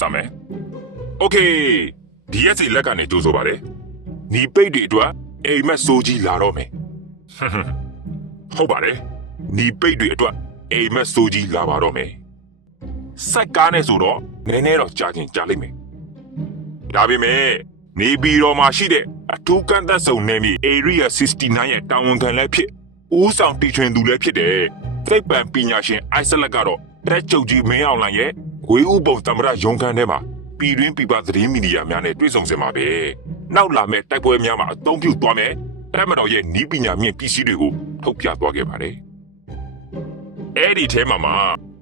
စမယ်။ Okay ဒီရက်စီလက်ကနေကြိုးဆိုပါတယ်။နီပိတ်တွေအတွက်အိမ်မက်ဆိုးကြီးလာတော့မယ်။ဟုတ်ပါတယ်။နီပိတ်တွေအတွက်အိမ်မက်ဆိုးကြီးလာပါတော့မယ်။စိုက်ကားနဲ့ဆိုတော့နည်းနည်းတော့ကြာချင်းကြာလိမ့်မယ်။ဒါပေမဲ့နေပြည်တော်မှာရှိတဲ့အထူးကန့်သက်ဆောင်နယ်မြေ Area 69ရဲ့တာဝန်ခံလည်းဖြစ်ဦးဆောင်တီထွင်သူလည်းဖြစ်တဲ့သိပ္ပံပညာရှင်အိုက်ဆလက်ကတော့တက်ချုပ်ကြီးမင်းအောင်လှိုင်ရဲ့ ဝေဥပုံသမ္မတရုံးခန်းထဲမှာပြည်တွင်းပြည်ပသတင်းမီဒီယာများနဲ့တွေ့ဆုံစင်ပါပဲနောက်လာမဲ့တိုက်ပွဲများမှာအသုံးပြုသွားမယ်တက်မတော်ရဲ့နီးပညာမြင့်ပစ္စည်းတွေကိုထုတ်ပြသွားခဲ့ပါတယ်အဲ့ဒီထဲမှာမှ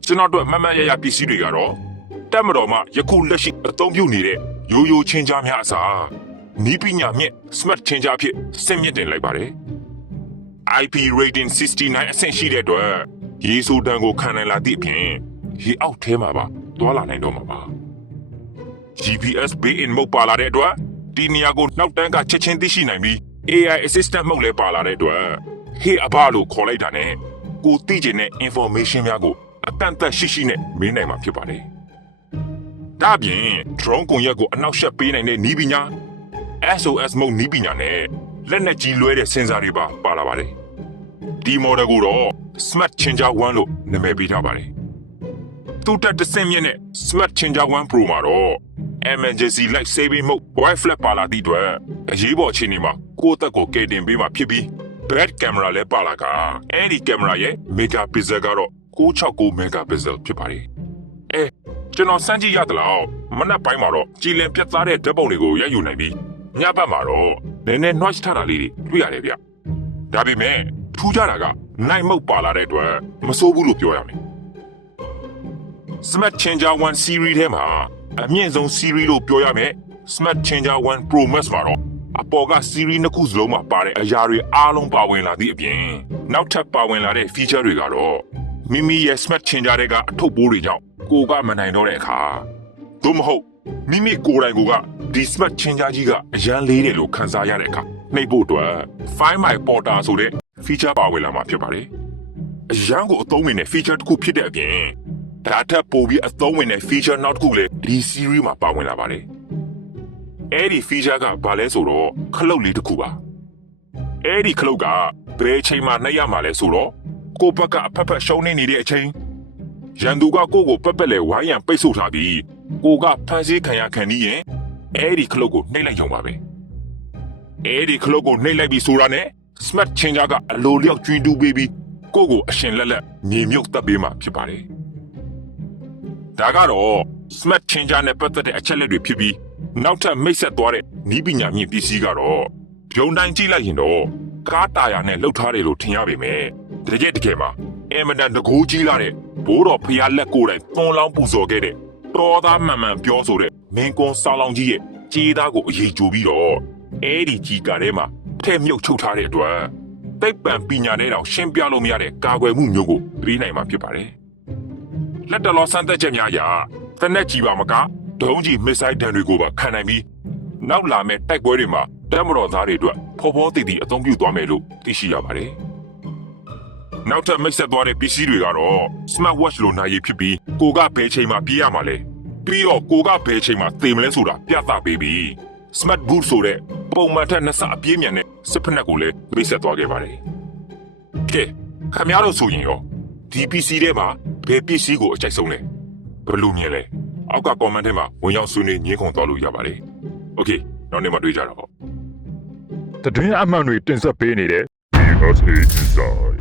ကျွန်တော်တို့မတ်မတ်ရရပစ္စည်းတွေကတော့တက်မတော်မှယခုလက်ရှိအသုံးပြုနေတဲ့ရိုးရိုးချင်းကြားများအစားနီးပညာမြင့် smart ချင်းကြားဖြစ်ဆင့်မြင့်တင်လိုက်ပါတယ် IP rating 69အဆင့်ရှိတဲ့အတွက်ရေဆိုတန်ကိုခံနိုင်လာသည့်အပြင်ရေအောက်ထဲမှာပါ တွာလာနိုင်တော့မှာပါ GPS bay-in မုတ်ပါလာတဲ့အတွက်ဒီနေရာကိုနောက်တန်းကချက်ချင်းသိရှိနိုင်ပြီး AI assistant မုတ်လည်းပါလာတဲ့အတွက်ဟေးအဘလို့ခေါ်လိုက်တာနဲ့ကိုသိချင်တဲ့ information များကိုအတန်သက်ရှိရှိနဲ့မင်းနိုင်မှာဖြစ်ပါတယ်။ဒါ့အပြင် drone ကွန်ရက်ကိုအနောက်ရှက်ပေးနိုင်တဲ့နီးပညာ SOS မုတ်နီးပညာနဲ့လက်နက်ကြီးလွဲတဲ့စင်ဆာတွေပါပါလာပါတယ်။ဒီ model ကိုတော့ Smart Changer 1လို့နာမည်ပေးထားပါတယ်။ သူတက်တစ်ဆင့်မြင့်တဲ့ Smart Changer 1 Pro မှာတော့ Emergency Life Saving Mode Wi Flat ပါလာသည့်အတွက်အရေးပေါ်အခြေအနေမှာကိုယ့်အသက်ကိုကယ်တင်ပေးမှာဖြစ်ပြီး Back Camera လည်းပါလာကအဲ့ဒီ camera ရဲ့ megapixel ကတော့669 megapixel ဖြစ်ပါတယ်။အဲကျွန်တော်စမ်းကြည့်ရသလားမနက်ပိုင်းမှာတော့ကြည်လင်ပြတ်သားတဲ့ဓာတ်ပုံတွေကိုရိုက်ယူနိုင်ပြီးညဘက်မှာတော့နည်းနည်း noise ထတာလေးတွေတွေ့ရတယ်ဗျ။ဒါပေမဲ့ထူးခြားတာကနိုင်မုတ်ပါလာတဲ့အတွက်မစိုးဘူးလို့ပြောရမယ်။ Smart Changer 1 series ထဲမှာအမြင့်ဆုံး series လို့ပြောရမယ် Smart Changer 1 Pro Max မှာတော့အပေါ်က series နှစ်ခုစလုံးမှာပါတဲ့အရာတွေအားလုံးပါဝင်လာသည့်အပြင်နောက်ထပ်ပါဝင်လာတဲ့ feature တွေကတော့မိမိရဲ့ Smart Changer တွေကအထုပ်ပိုးတွေကြောင့်ကိုယ်ကမနိုင်တော့တဲ့အခါသို့မဟုတ်မိမိကိုယ်တိုင်ကိုယ်ကဒီ Smart Changer ကြီးကအရန်လေးတယ်လို့ခံစားရတဲ့အခါနှိပ်ဖို့အတွက် Find My Porter ဆိုတဲ့ feature ပါဝင်လာမှာဖြစ်ပါတယ်အရန်ကိုအသုံးဝင်တဲ့ feature တစ်ခုဖြစ်တဲ့အပြင် ဒါထပ်ပိုပြီးအသုံးဝင်တဲ့ feature နောက်တစ်ခုလည်းဒီ series မှာပါဝင်လာပါတယ်။အဲ့ဒီ feature ကဘာလဲဆိုတော့ခလုတ်လေးတစ်ခုပါ။အဲ့ဒီခလုတ်ကဘယ်အချိန်မှနှိပ်ရမှာလဲဆိုတော့ကိုယ့်ဘက်ကအဖက်ဖက်ရှုံးနေနေတဲ့အချိန်ရန်သူကကိုယ့်ကိုပက်ပက်လဲဝိုင်းရန်ပိတ်ဆို့ထားပြီးကိုကဖမ်းဆီးခံရခံနေရင်အဲ့ဒီခလုတ်ကိုနှိပ်လိုက်ရုံပါပဲ။အဲ့ဒီခလုတ်ကိုနှိပ်လိုက်ပြီးဆိုတာနဲ့ smart changer ကအလိုလျောက်ကျွင်းတူးပေးပြီးကိုယ့်ကိုအရှင်လက်လက်မြေမြုပ်တက်ပေးမှာဖြစ်ပါတယ်။ ဒါကတော့ smart changer နဲ့ပတ်သက်တဲ့အချက်လက်တွေဖြစ်ပြီးနောက်ထပ်မိတ်ဆက်သွားတဲ့နီးပညာမြင့်ပစ္စည်းကတော့ဂျုံတိုင်းကြည့်လိုက်ရင်တော့ကားတာယာနဲ့လှုပ်ထားတယ်လို့ထင်ရပေမဲ့တကယ်တကယ်မှာအမတန်တကိုးကြီးလာတဲ့ဘိုးတော်ဖျားလက်ကိုယ်တိုင်သွန်လောင်းပူဇော်ခဲ့တဲ့တော်သားမှန်မှန်ပြောဆိုတဲ့မင်းကွန်ဆောင်းလောင်းကြီးရဲ့ကြေးသားကိုအရေးကြိုပြီးတော့အဲ့ဒီကြီးကားထဲမှာထဲမြုပ်ချုပ်ထားတဲ့အတွက်တိတ်ပံပညာနဲ့တောင်ရှင်းပြလို့မရတဲ့ကာကွယ်မှုမျိုးကိုပြေးနိုင်မှာဖြစ်ပါတယ် လက်တလောဆန်းသက်ချက်များအရာတနက်ကြီးပါမကဒုံးကြီးမစ်ဆိုင်းတန်တွေကိုပါခံနိုင်ပြီးနောက်လာမဲ့တိုက်ပွဲတွေမှာတပ်မတော်သားတွေအတွက်ဖော်ဖော်တည်တည်အသုံးပြုသွားမယ်လို့သိရှိရပါတယ်။နောက်ထပ်မိတ်ဆက်သွားတဲ့ပစ္စည်းတွေကတော့ smart watch လိုနိုင်ရည်ဖြစ်ပြီးကိုကဘယ်ချိန်မှာပြေးရမှာလဲပြီးတော့ကိုကဘယ်ချိန်မှာသေမလဲဆိုတာပြသပေးပြီး smart boot ဆိုတဲ့ပုံမှန်ထက်နှစ်ဆအပြေးမြန်တဲ့စစ်ဖက်နှက်ကိုလည်းမိတ်ဆက်သွားခဲ့ပါတယ်။ကဲခင်ဗျားတို့ဆိုရင်ရောဒီ PC ထဲမှာ ဘယ်ပစ္စည်းကိုအကြိုက်ဆုံးလဲဘယ်လိုမြင်လဲအောက်က comment ထဲမှာဝင်ရောက်ဆွေးနွေးညှင်းခုန်သွားလို့ရပါတယ်။ Okay နောက်နေ့မှတွေ့ကြတာပေါ့တတွင်းအမှန်တွေတင်ဆက်ပေးနေတဲ့ USA Inside